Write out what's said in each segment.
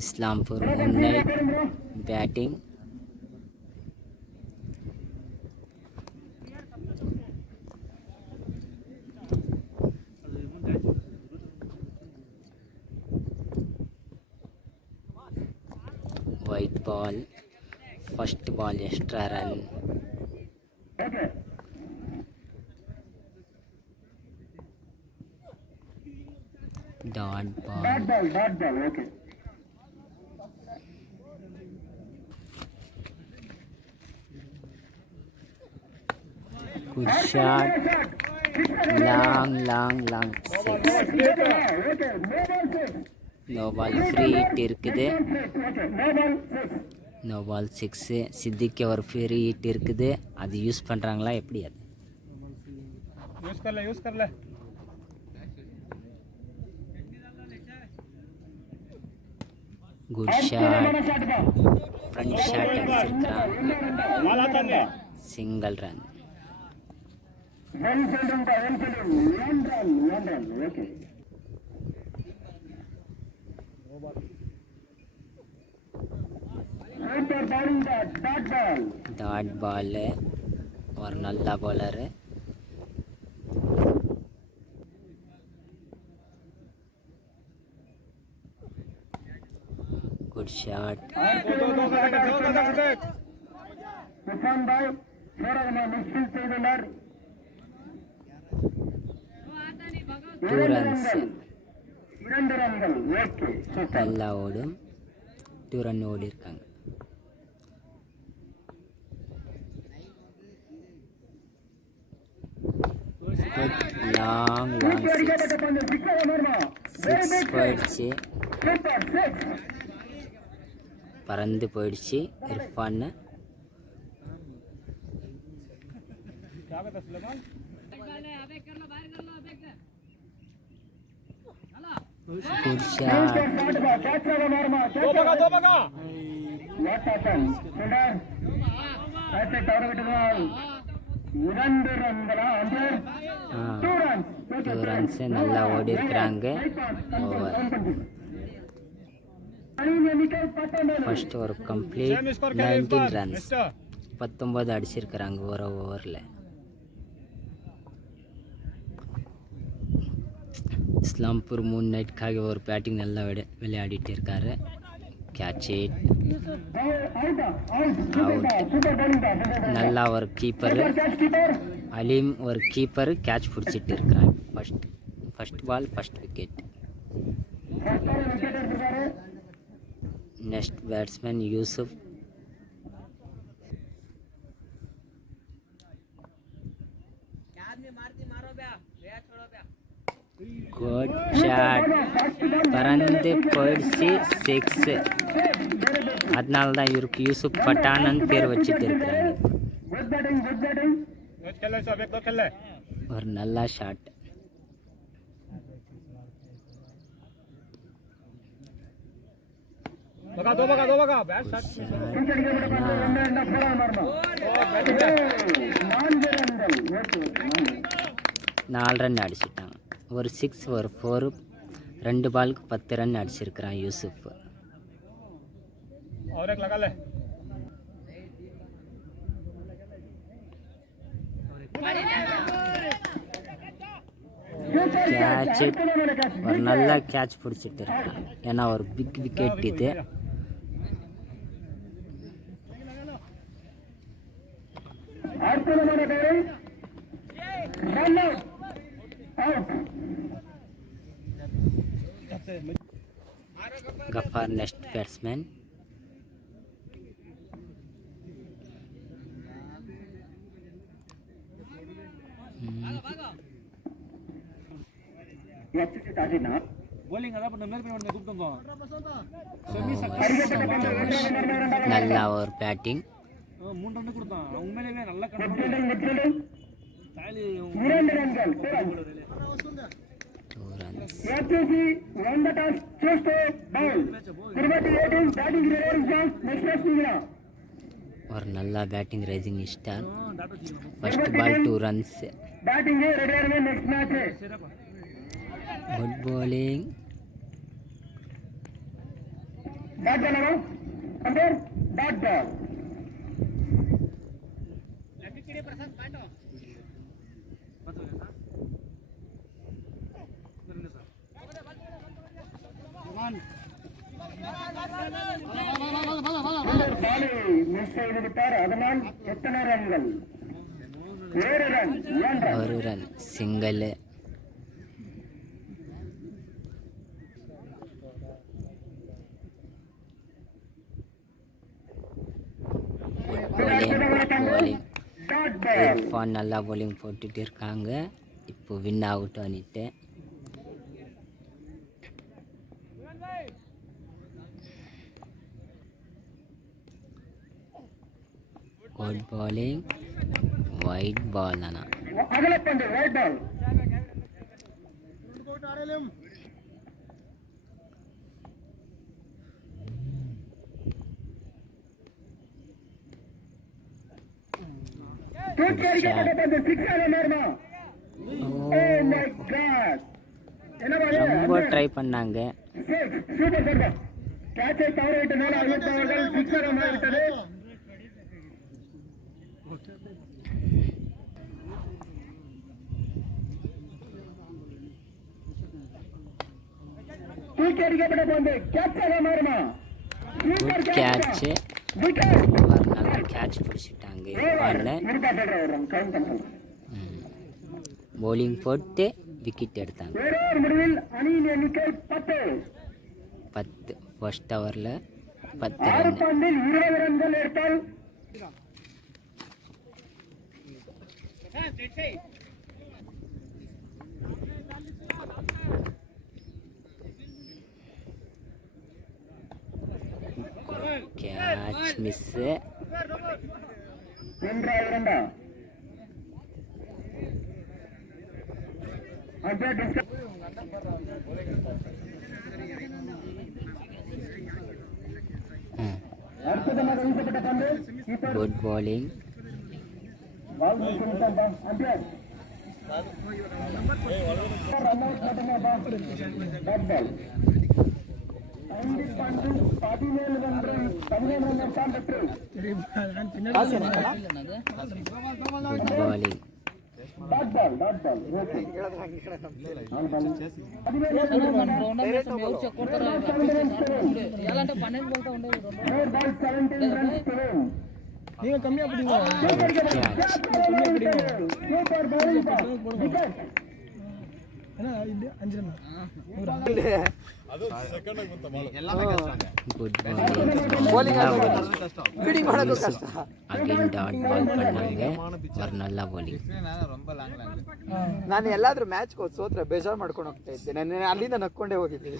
Islampur Moonlight batting. White ball, first ball extra run. Dot ball. Okay. Good shot. Long six. No ball free hit இருக்குது. No ball 6. சித்திக்கு ஒரு free hit இருக்குது. அது use பண்ணுறாங்களா எப்படி அது? Use कर ले Good shot. Front shot அடிச்சிருக்கான். Single run. One run. Okay. Dot ball और नल्ला बॉलर है. Good shot. Two runs. நல்லா ஓடும். 2 run ஓடி இருக்காங்க. long six போயிடுச்சு. பறந்து போயிடுச்சு Irfan. Good shot. Two runs நல்லா ஓடி இருக்கிறாங்க. ஓவர். ஃபர்ஸ்ட் ஒரு கம்ப்ளீட் 19 runs. 19 அடிச்சிருக்கிறாங்க ஒரு ஓவரில். இஸ்லாம்பூர் மூன் நைட்காக ஒரு பேட்டிங் நல்லா விளையாடிட்டு இருக்காரு. Catch it out. நல்லா ஒரு கீப்பர் அலீம் ஒரு கீப்பர் கேட்ச் பிடிச்சிட்டு இருக்கிறாங்க. First ball first wicket. Next batsman Yusuf. Good shot. பறந்து போயிடுச்சு 6. அதனால தான் இவருக்கு யூசுப் பட்டான்னு பேர் வச்சுட்டு இருக்கிறாங்க. ஒரு நல்ல ஷாட். நாலு ரன் அடிச்சிட்டாங்க. ஒரு 6 ஒரு 4. 2 பாலுக்கு 10 ரன் அடிச்சிருக்கிறான் யூசுப். கேட்ச் ஒரு நல்ல கேட்ச் பிடிச்சிட்டு இருக்கான். ஏன்னா ஒரு பிக் விக்கெட் இது. Ghaffar next batsman. நல்லா ஒரு பேட்டிங். और नल्ला batting raging star. First ball 2 runs. Good bowling. Dot ball. Under dot ball. Miss செய்து விட்டார். அதனால் எத்தனை ரன்கள்? 1 run. 1 run single. bowling Irfan நல்லா bowling போட்டுட்டு இருக்காங்க. இப்போ வின் அவுட் பண்ணிட்டு குட் bowling. ஒயிட் பால் தானா? அகலப்பந்து ஒயிட் பால். ரொம்ப ட்ரை பண்ணாங்க. கேட்ச் நல்லா கேட்ச் பிடிச்சிட்டாங்க. bowling போட்டு விக்கெட் எடுத்தாங்க. 10 ஃபர்ஸ்ட் ஓவரில் 10 run. Catch miss. Good bowling. Good bowling. ನಾನು ಎಲ್ಲಾದ್ರೂ ಮ್ಯಾಚ್ ಸೋತ್ರೆ ಬೇಜಾರು ಮಾಡ್ಕೊಂಡು ಹೋಗ್ತಾ ಇದ್ದೆ. ನಾನು ಅಲ್ಲಿಂದ ನಕ್ಕೊಂಡೇ ಹೋಗಿದ್ದೀನಿ.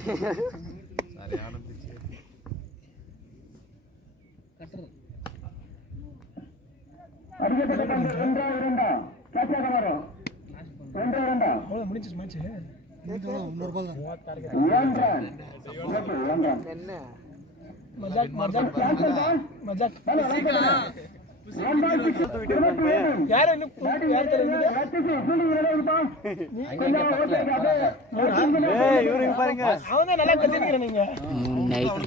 நைட்